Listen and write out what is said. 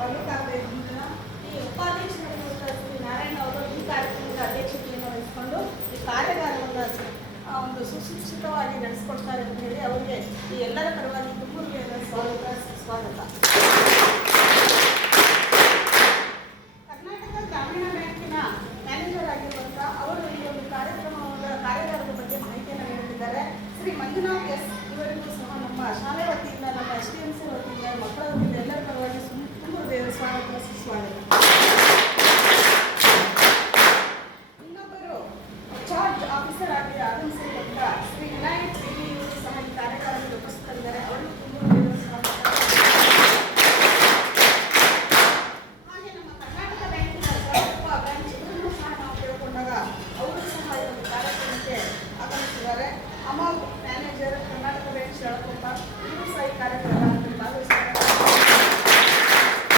ಬರಬೇಕಾಗಬೇಕಿಲ್ಲ. ಈ ಉಪಾಧ್ಯಕ್ಷರಾಗಿರುವಂಥ ಶ್ರೀ ನಾರಾಯಣ ಅವರು ಈ ಕಾರ್ಯಕ್ರಮದ ಅಧ್ಯಕ್ಷತೆಯನ್ನು ವಹಿಸಿಕೊಂಡು ಈ ಕಾರ್ಯಾಗಾರವನ್ನು ಒಂದು ಸುಶಿಕ್ಷಿತವಾಗಿ ನಡೆಸ್ಕೊಡ್ತಾರೆ ಅಂತ ಹೇಳಿ ಅವರಿಗೆ ಈ ಎಲ್ಲರ ಪರವಾಗಿ ತುಂಬುರುಗೆಯ ಸ್ವಾಗತ. ಕರ್ನಾಟಕ ಗ್ರಾಮೀಣ ಬ್ಯಾಂಕಿನ ಮ್ಯಾನೇಜರ್ ಆಗಿರುವಂಥ ಅವರು ಈ ಒಂದು ಕಾರ್ಯಾಗಾರದ ಬಗ್ಗೆ ಮಾಹಿತಿಯನ್ನು ನೀಡುತ್ತಿದ್ದಾರೆ. ಶ್ರೀ ಮಂಜುನಾಥ್ ಎಸ್ ಇವರಿಗೂ ಸಹ ನಮ್ಮ ಶಾಲೆ ವತಿಯಿಂದ, ನಮ್ಮ STMC ವತಿಯಿಂದ, ಮಕ್ಕಳ ವತಿಯಿಂದ ಎಲ್ಲರ ಪರವಾಗಿ ತುಂಬುರುಗೆಯ ಸ್ವಾಗತ, ಸುಸ್ವಾಗತ.